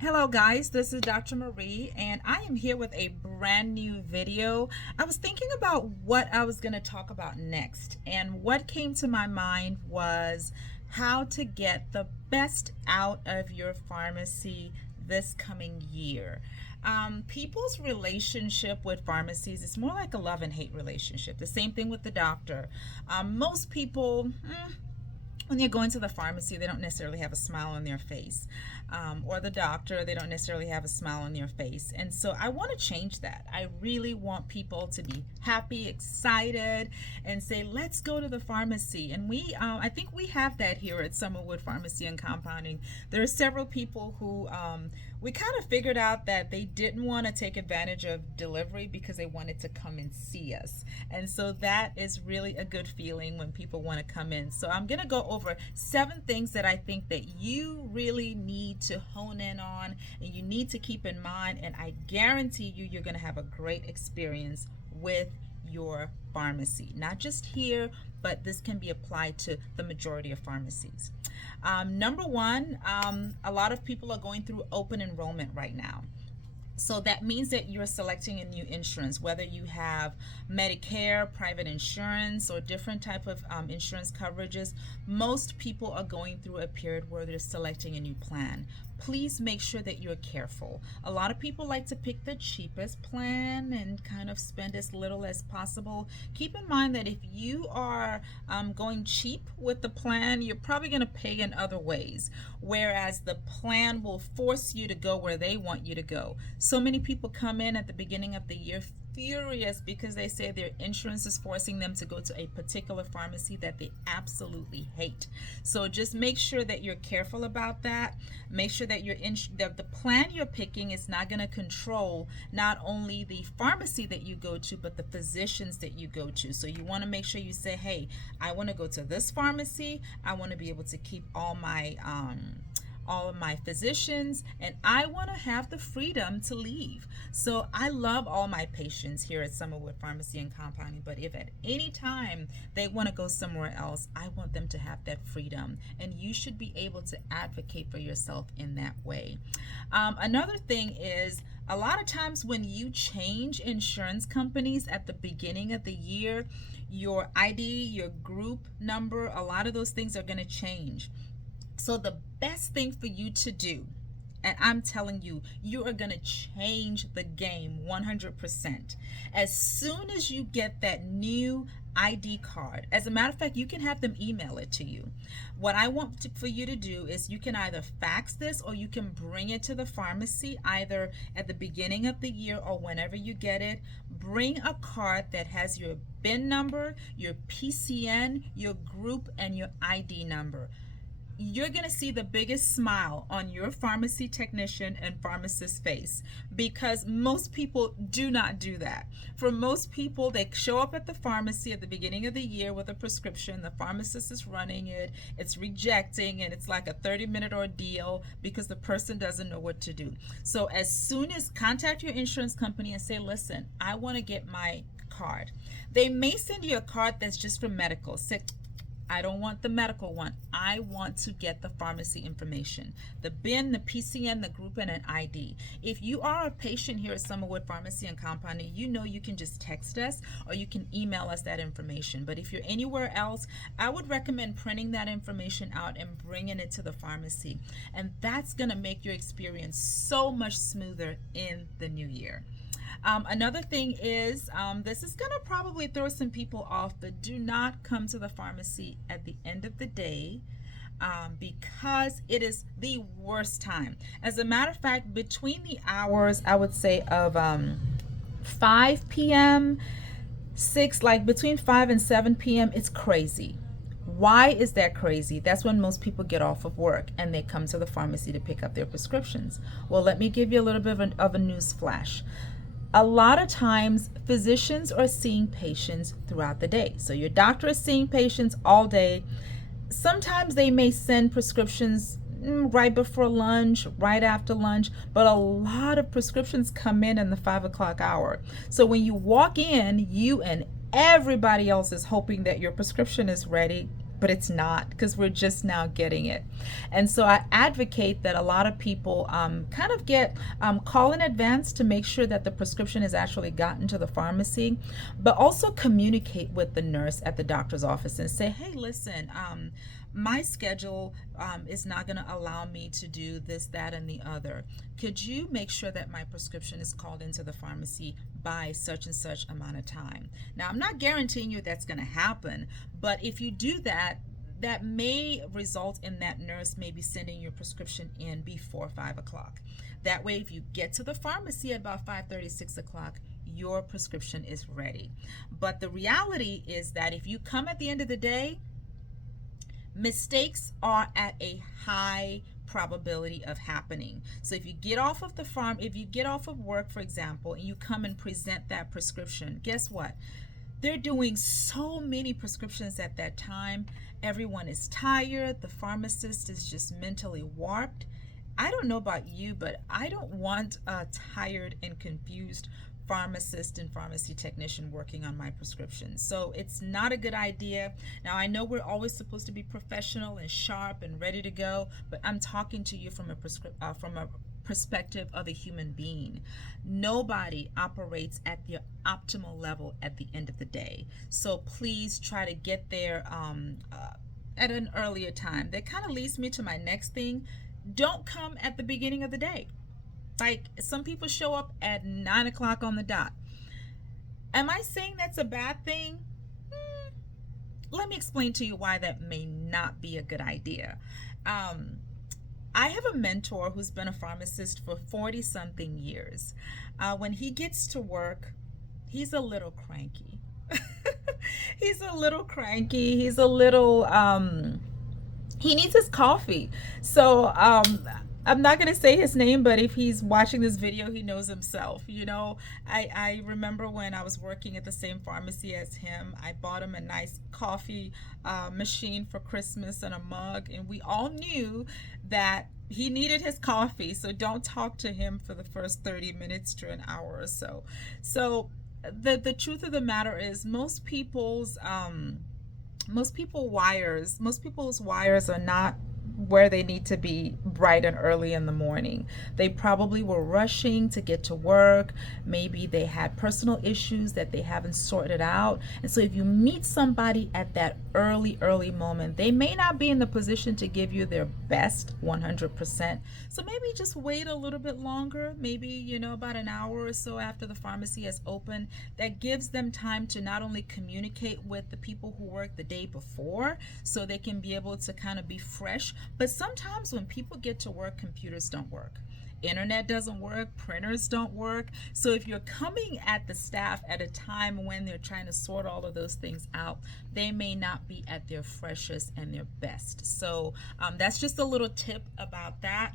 Hello guys, this is Dr. Marie and I am here with a brand new video. I was thinking about what I was going to talk about next, and what came to my mind was how to get the best out of your pharmacy this coming year. People's relationship with pharmacies is more like a love and hate relationship. The same thing with the doctor. Most people, when they're going to the pharmacy, they don't necessarily have a smile on their face. Or the doctor, they don't necessarily have a smile on their face. And so I want to change that. I really want people to be happy, excited, and say, let's go to the pharmacy. And I think we have that here at Summerwood Pharmacy and Compounding. There are several people who we kind of figured out that they didn't want to take advantage of delivery because they wanted to come and see us. And so that is really a good feeling when people want to come in. So I'm going to go over 7 things that I think that you really need to hone in on and you need to keep in mind. And I guarantee you, you're going to have a great experience with your pharmacy, not just here, but this can be applied to the majority of pharmacies. Number one, a lot of people are going through open enrollment right now. So that means that you're selecting a new insurance, whether you have Medicare, private insurance, or different type of insurance coverages. Most people are going through a period where they're selecting a new plan. Please make sure that you're careful. A lot of people like to pick the cheapest plan and kind of spend as little as possible. Keep in mind that if you are going cheap with the plan, you're probably going to pay in other ways, whereas the plan will force you to go where they want you to go. So many people come in at the beginning of the year furious because they say their insurance is forcing them to go to a particular pharmacy that they absolutely hate. So just make sure that you're careful about that. Make sure that the plan you're picking is not going to control not only the pharmacy that you go to, but the physicians that you go to. So you want to make sure you say, hey, I want to go to this pharmacy. I want to be able to keep all of my physicians, and I want to have the freedom to leave. So I love all my patients here at Summerwood Pharmacy and Compounding, but if at any time they want to go somewhere else, I want them to have that freedom, and you should be able to advocate for yourself in that way. Another thing is, a lot of times when you change insurance companies at the beginning of the year, your ID, your group number, a lot of those things are going to change. So the best thing for you to do, and I'm telling you, you are going to change the game 100%. As soon as you get that new ID card, as a matter of fact, you can have them email it to you. What I want for you to do is you can either fax this or you can bring it to the pharmacy either at the beginning of the year or whenever you get it. Bring a card that has your BIN number, your PCN, your group, and your ID number. You're going to see the biggest smile on your pharmacy technician and pharmacist's face, because most people do not do that. For most people, they show up at the pharmacy at the beginning of the year with a prescription. The pharmacist is running it, it's rejecting, and it's like a 30-minute ordeal because the person doesn't know what to do. So as soon as contact your insurance company and say, listen, I want to get my card. They may send you a card that's just for medical. Say, I don't want the medical one. I want to get the pharmacy information, the BIN, the PCN, the group, and an ID. If you are a patient here at Summerwood Pharmacy and Compounding, you know you can just text us or you can email us that information. But if you're anywhere else, I would recommend printing that information out and bringing it to the pharmacy. And that's going to make your experience so much smoother in the new year. Another thing is, this is going to probably throw some people off, but do not come to the pharmacy at the end of the day, because it is the worst time. As a matter of fact, between the hours, I would say, of 5 p.m., between 5 and 7 p.m., it's crazy. Why is that crazy? That's when most people get off of work and they come to the pharmacy to pick up their prescriptions. Well, let me give you a little bit of a news flash. A lot of times physicians are seeing patients throughout the day. So your doctor is seeing patients all day. Sometimes they may send prescriptions right before lunch, right after lunch, but a lot of prescriptions come in the 5 o'clock hour. So when you walk in, you and everybody else is hoping that your prescription is ready. but it's not because we're just now getting it. And so I advocate that a lot of people kind of get call in advance to make sure that the prescription is actually gotten to the pharmacy, but also communicate with the nurse at the doctor's office and say, hey, listen, my schedule is not going to allow me to do this, that, and the other. Could you make sure that my prescription is called into the pharmacy by such and such amount of time? Now, I'm not guaranteeing you that's going to happen, but if you do that, that may result in that nurse maybe sending your prescription in before 5 o'clock. That way, if you get to the pharmacy at about 5:30, 6 o'clock, your prescription is ready. But the reality is that if you come at the end of the day, mistakes are at a high probability of happening. So if you get off of if you get off of work, for example, and you come and present that prescription, guess what? They're doing so many prescriptions at that time. Everyone is tired. The pharmacist is just mentally warped. I don't know about you, but I don't want a tired and confused pharmacist and pharmacy technician working on my prescription. So it's not a good idea. Now, I know we're always supposed to be professional and sharp and ready to go, but I'm talking to you from a perspective of a human being. Nobody operates at the optimal level at the end of the day. So please try to get there at an earlier time. That kind of leads me to my next thing. Don't come at the beginning of the day. Like, some people show up at 9 o'clock on the dot. Am I saying that's a bad thing? Let me explain to you why that may not be a good idea. I have a mentor who's been a pharmacist for 40 something years. When he gets to work, he's a little cranky. He's a little cranky. He's a little, he needs his coffee. So, I'm not going to say his name, but if he's watching this video, he knows himself. You know, I remember when I was working at the same pharmacy as him, I bought him a nice coffee machine for Christmas and a mug, and we all knew that he needed his coffee. So don't talk to him for the first 30 minutes to an hour or so. So the truth of the matter is most people's wires are not where they need to be bright and early in the morning. They probably were rushing to get to work. Maybe they had personal issues that they haven't sorted out. And so if you meet somebody at that early moment, they may not be in the position to give you their best 100%. So maybe just wait a little bit longer, maybe, about an hour or so after the pharmacy has opened. That gives them time to not only communicate with the people who worked the day before, so they can be able to kind of be fresh. But sometimes when people get to work, computers don't work. Internet doesn't work, printers don't work. So if you're coming at the staff at a time when they're trying to sort all of those things out, they may not be at their freshest and their best. So that's just a little tip about that.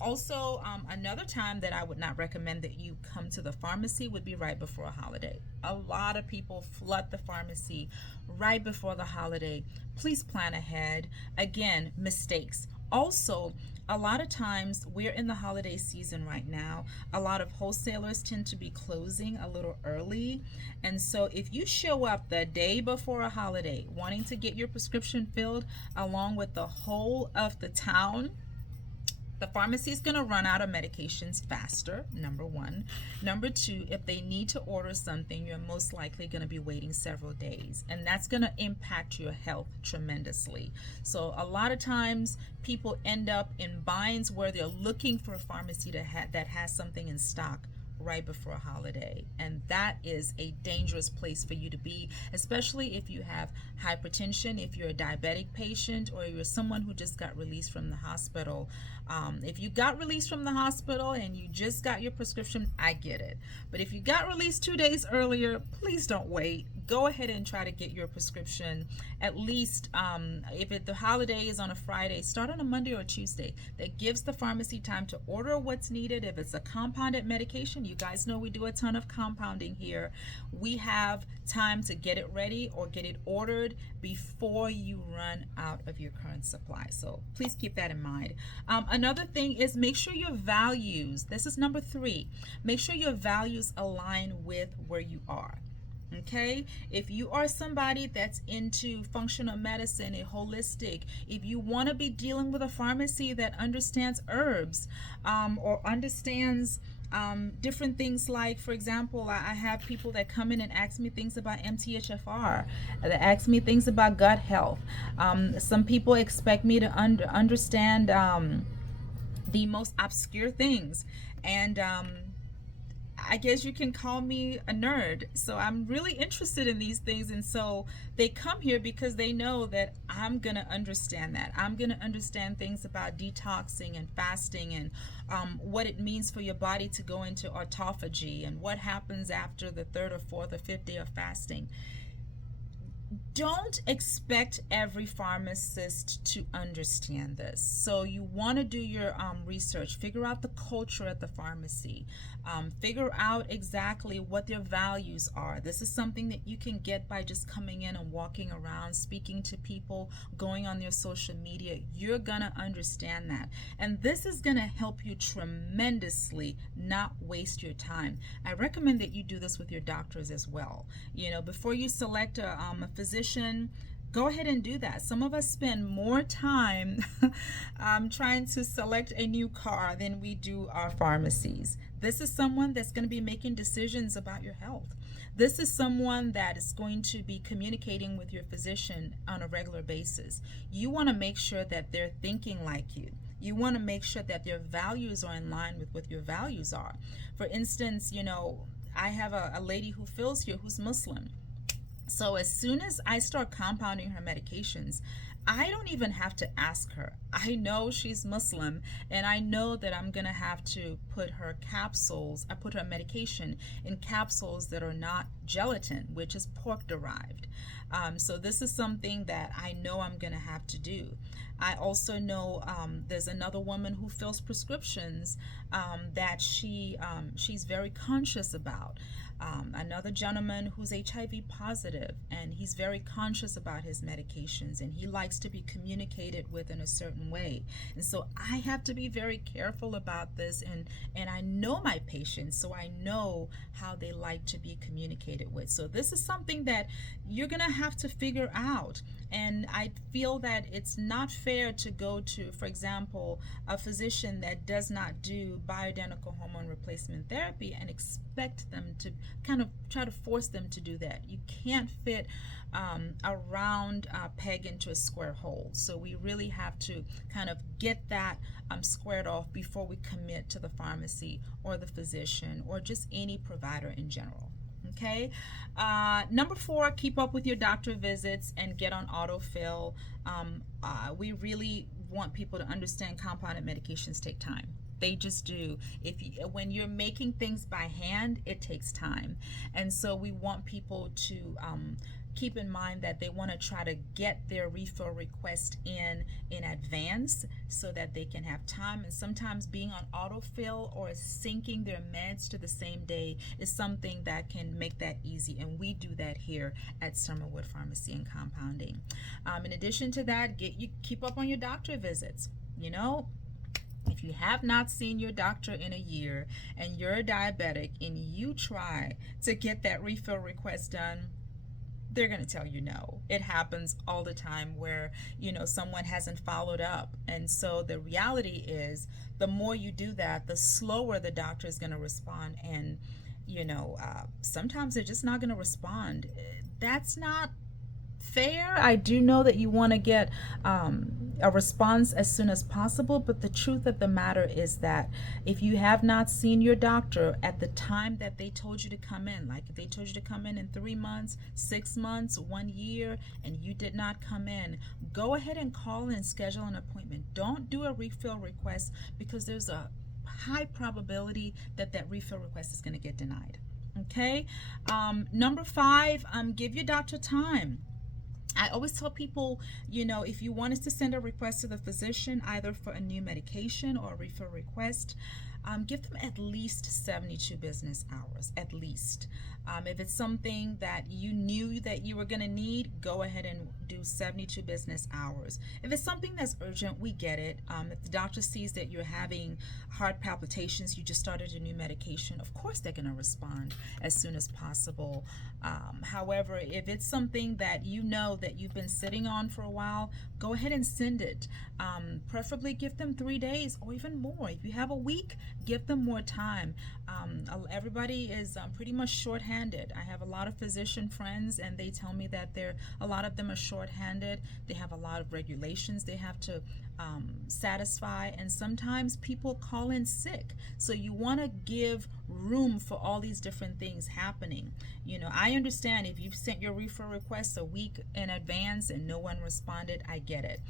Also, another time that I would not recommend that you come to the pharmacy would be right before a holiday. A lot of people flood the pharmacy right before the holiday. Please plan ahead. Again, mistakes. Also, a lot of times we're in the holiday season right now. A lot of wholesalers tend to be closing a little early. And so if you show up the day before a holiday wanting to get your prescription filled along with the whole of the town, the pharmacy is going to run out of medications faster, number one. Number two, if they need to order something, you're most likely going to be waiting several days, and that's going to impact your health tremendously. So a lot of times people end up in binds where they're looking for a pharmacy that has something in stock right before a holiday, and that is a dangerous place for you to be, especially if you have hypertension, if you're a diabetic patient, or you're someone who just got released from the hospital. If you got released from the hospital and you just got your prescription, I get it. But if you got released 2 days earlier, please don't wait. Go ahead and try to get your prescription. At least if the holiday is on a Friday, start on a Monday or Tuesday. That gives the pharmacy time to order what's needed. If it's a compounded medication, you guys know we do a ton of compounding here. We have time to get it ready or get it ordered before you run out of your current supply. So please keep that in mind. Another thing is make sure your values, this is number 3, make sure your values align with where you are. Okay, if you are somebody that's into functional medicine and holistic, if you want to be dealing with a pharmacy that understands herbs, or understands different things, like for example, I have people that come in and ask me things about MTHFR, that ask me things about gut health. Some people expect me to understand the most obscure things, and I guess you can call me a nerd. So I'm really interested in these things. And so they come here because they know that I'm going to understand that. I'm going to understand things about detoxing and fasting, and what it means for your body to go into autophagy, and what happens after the third or fourth or fifth day of fasting. Don't expect every pharmacist to understand this. So you want to do your research, figure out the culture at the pharmacy, figure out exactly what their values are. This is something that you can get by just coming in and walking around, speaking to people, going on their social media. You're going to understand that. And this is going to help you tremendously not waste your time. I recommend that you do this with your doctors as well. You know, before you select a physician, go ahead and do that. Some of us spend more time trying to select a new car than we do our pharmacies. This is someone that's going to be making decisions about your health. This is someone that is going to be communicating with your physician on a regular basis. You want to make sure that they're thinking like you. You want to make sure that their values are in line with what your values are. For instance, you know, I have a lady who fills here who's Muslim. So as soon as I start compounding her medications, I don't even have to ask her. I know she's Muslim, and I know that I'm going to have to put her capsules, I put her medication in capsules that are not gelatin, which is pork derived. So this is something that I know I'm going to have to do. I also know there's another woman who fills prescriptions that she's very conscious about. Another gentleman who's HIV positive, and he's very conscious about his medications, and he likes to be communicated with in a certain way. And so I have to be very careful about this, and I know my patients, so I know how they like to be communicated with. So this is something that you're gonna have to figure out. And I feel that it's not fair to go to, for example, a physician that does not do bioidentical hormone replacement therapy and expect them to kind of try to force them to do that. You can't fit a round peg into a square hole. So we really have to kind of get that squared off before we commit to the pharmacy or the physician or just any provider in general. Okay. Number 4, keep up with your doctor visits and get on autofill. We really want people to understand compounded medications take time. They just do. When you're making things by hand, it takes time. And so we want people to keep in mind that they want to try to get their refill request in advance so that they can have time. And sometimes being on autofill or syncing their meds to the same day is something that can make that easy. And we do that here at Summerwood Pharmacy and Compounding. In addition to that, keep up on your doctor visits. You know, if you have not seen your doctor in a year and you're a diabetic and you try to get that refill request done, they're going to tell you no. It happens all the time where, you know, someone hasn't followed up. And so the reality is the more you do that, the slower the doctor is going to respond. And, you know, sometimes they're just not going to respond. That's not fair. I do know that you want to get a response as soon as possible, but the truth of the matter is that if you have not seen your doctor at the time that they told you to come in, like if they told you to come in 3 months, 6 months, 1 year, and you did not come in, go ahead and call and schedule an appointment. Don't do a refill request because there's a high probability that that refill request is going to get denied. Okay. Number 5, give your doctor time. I always tell people, you know, if you want us to send a request to the physician, either for a new medication or a refill request, give them at least 72 business hours, at least. If it's something that you knew that you were going to need, go ahead and do 72 business hours. If it's something that's urgent, we get it. If the doctor sees that you're having heart palpitations, you just started a new medication, of course they're going to respond as soon as possible. However, if it's something that you know that you've been sitting on for a while, go ahead and send it. Preferably give them 3 days or even more. If you have a week, give them more time. Everybody is pretty much shorthanded. I have a lot of physician friends, and they tell me that a lot of them are shorthanded. They have a lot of regulations they have to satisfy, and sometimes people call in sick. So you want to give room for all these different things happening. I understand if you've sent your referral request a week in advance and no one responded, I get it.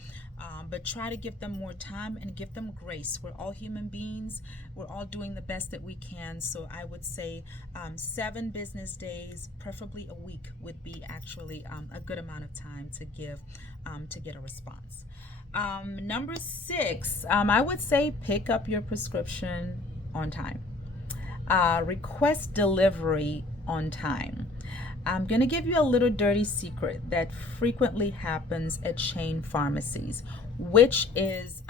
But try to give them more time and give them grace. We're all human beings. We're all doing the best that we can. So I would say 7 business days, preferably a week, would be actually a good amount of time to give to get a response. Number 6, I would say pick up your prescription on time. Request delivery on time. I'm going to give you a little dirty secret that frequently happens at chain pharmacies, which is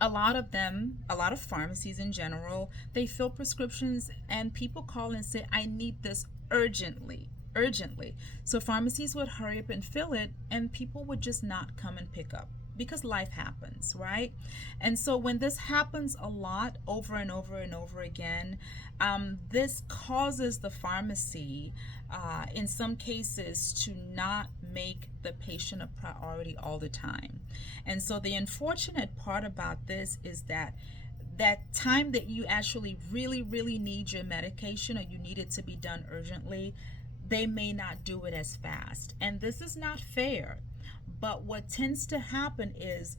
a lot of pharmacies in general, they fill prescriptions and people call and say, I need this urgently. So pharmacies would hurry up and fill it, and people would just not come and pick up because life happens, right? And so when this happens a lot over and over and over again, this causes the pharmacy, in some cases, to not make the patient a priority all the time. And so the unfortunate part about this is that time that you actually really need your medication, or you need it to be done urgently, they may not do it as fast. And this is not fair. But what tends to happen is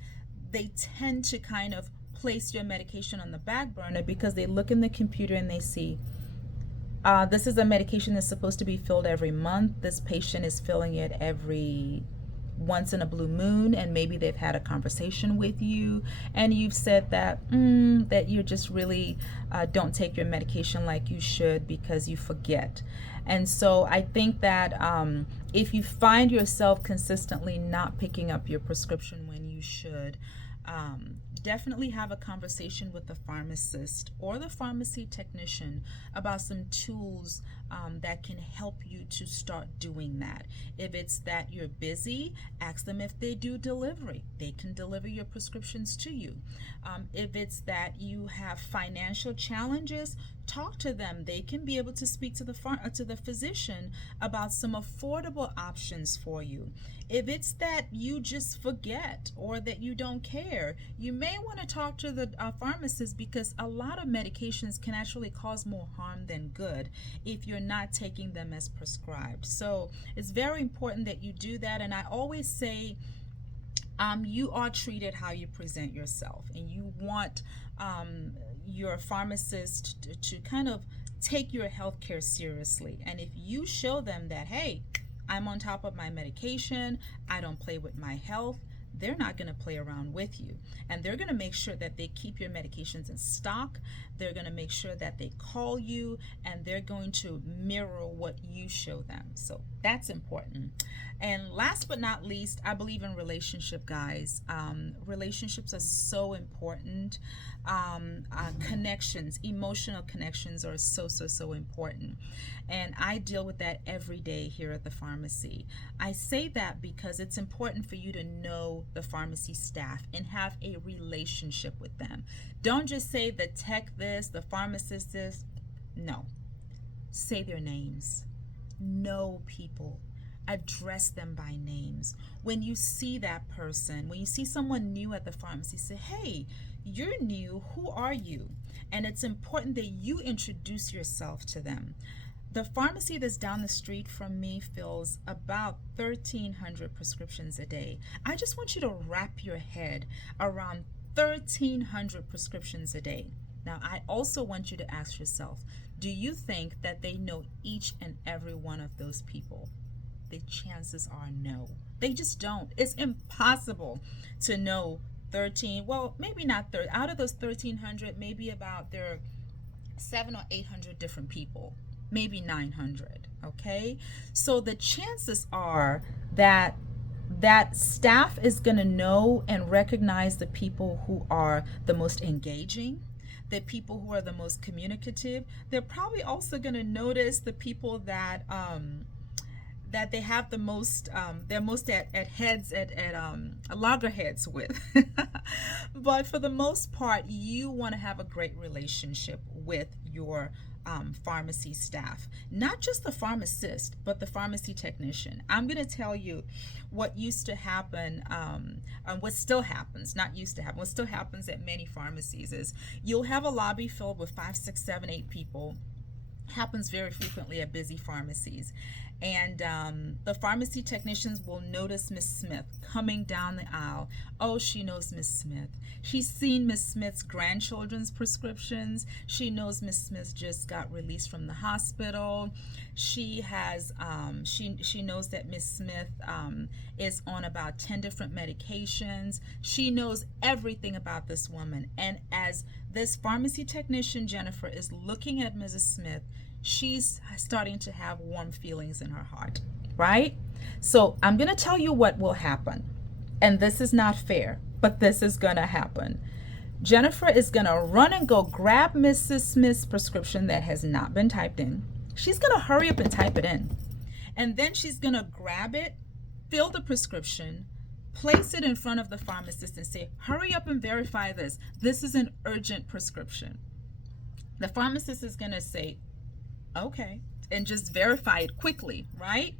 they tend to kind of place your medication on the back burner because they look in the computer and they see, this is a medication that's supposed to be filled every month. This patient is filling it every once in a blue moon, and maybe they've had a conversation with you and you've said that that you just really don't take your medication like you should because you forget. And so I think that if you find yourself consistently not picking up your prescription when you should, definitely have a conversation with the pharmacist or the pharmacy technician about some tools that can help you to start doing that. If it's that you're busy, ask them if they do delivery. They can deliver your prescriptions to you. If it's that you have financial challenges, talk to them. They can be able to speak to the physician about some affordable options for you. If it's that you just forget or that you don't care, you may want to talk to the pharmacist, because a lot of medications can actually cause more harm than good if you're not taking them as prescribed. So it's very important that you do that. And I always say, you are treated how you present yourself, and you want your pharmacist to kind of take your health care seriously. And if you show them that, hey, I'm on top of my medication, I don't play with my health, they're not going to play around with you. And they're going to make sure that they keep your medications in stock. They're going to make sure that they call you, and they're going to mirror what you show them. So that's important. And last but not least, I believe in relationship, guys. Relationships are so important. Connections, emotional connections are so important. And I deal with that every day here at the pharmacy. I say that because it's important for you to know the pharmacy staff and have a relationship with them. Don't just say the tech this, the pharmacist this. No. Say their names. Know people. Address them by names. When you see that person, when you see someone new at the pharmacy, say, hey, you're new, who are you? And it's important that you introduce yourself to them. The pharmacy that's down the street from me fills about 1,300 prescriptions a day. I just want you to wrap your head around 1,300 prescriptions a day. Now, I also want you to ask yourself, do you think that they know each and every one of those people? The chances are no. They just don't. It's impossible to know 13, well, maybe not 30, out of those 1,300, maybe about there are 700 or 800 different people, maybe 900. Okay, so the chances are that staff is going to know and recognize the people who are the most engaging, the people who are the most communicative. They're probably also going to notice the people that they have the most, they're most at heads at loggerheads with. But for the most part, you want to have a great relationship with your pharmacy staff, not just the pharmacist, but the pharmacy technician. I'm going to tell you what used to happen, and what still happens, not used to happen, what still happens at many pharmacies is you'll have a lobby filled with 5, 6, 7, 8 people. Happens very frequently at busy pharmacies. And the pharmacy technicians will notice Miss Smith coming down the aisle. Oh, she knows Miss Smith. She's seen Miss Smith's grandchildren's prescriptions. She knows Miss Smith just got released from the hospital. She has she knows that Miss Smith is on about 10 different medications. She knows everything about this woman. And as this pharmacy technician, Jennifer, is looking at Mrs. Smith, she's starting to have warm feelings in her heart, right? So I'm going to tell you what will happen. And this is not fair, but this is going to happen. Jennifer is going to run and go grab Mrs. Smith's prescription that has not been typed in. She's going to hurry up and type it in. And then she's going to grab it, fill the prescription, place it in front of the pharmacist and say, hurry up and verify this. This is an urgent prescription. The pharmacist is going to say, okay, and just verify it quickly, right?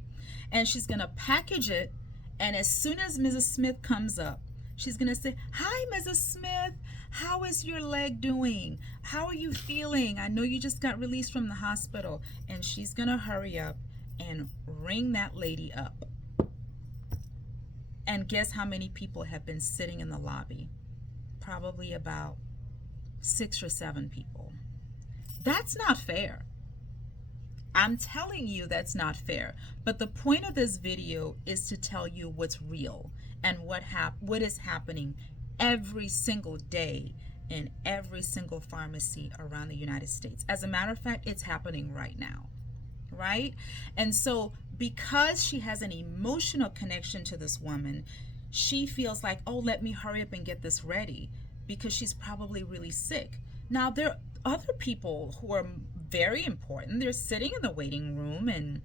And she's going to package it. And as soon as Mrs. Smith comes up, she's going to say, hi, Mrs. Smith. How is your leg doing? How are you feeling? I know you just got released from the hospital. And she's going to hurry up and ring that lady up. And guess how many people have been sitting in the lobby? Probably about 6 or 7 people. That's not fair. I'm telling you that's not fair. But the point of this video is to tell you what's real and what is happening every single day in every single pharmacy around the United States. As a matter of fact, it's happening right now, right? And so because she has an emotional connection to this woman, she feels like, oh, let me hurry up and get this ready because she's probably really sick. Now, there are other people who are very important. They're sitting in the waiting room and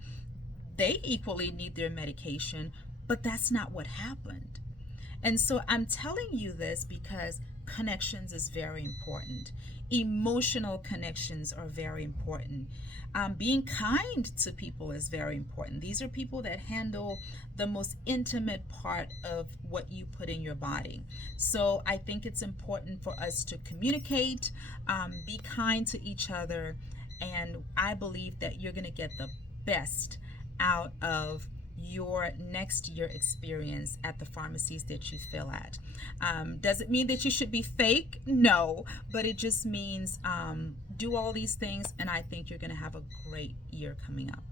they equally need their medication, but that's not what happened. And so I'm telling you this because connections is very important. Emotional connections are very important. Being kind to people is very important. These are people that handle the most intimate part of what you put in your body. So I think it's important for us to communicate, be kind to each other, and I believe that you're going to get the best out of your next year experience at the pharmacies that you fill at. Does it mean that you should be fake? No, but it just means do all these things, and I think you're going to have a great year coming up.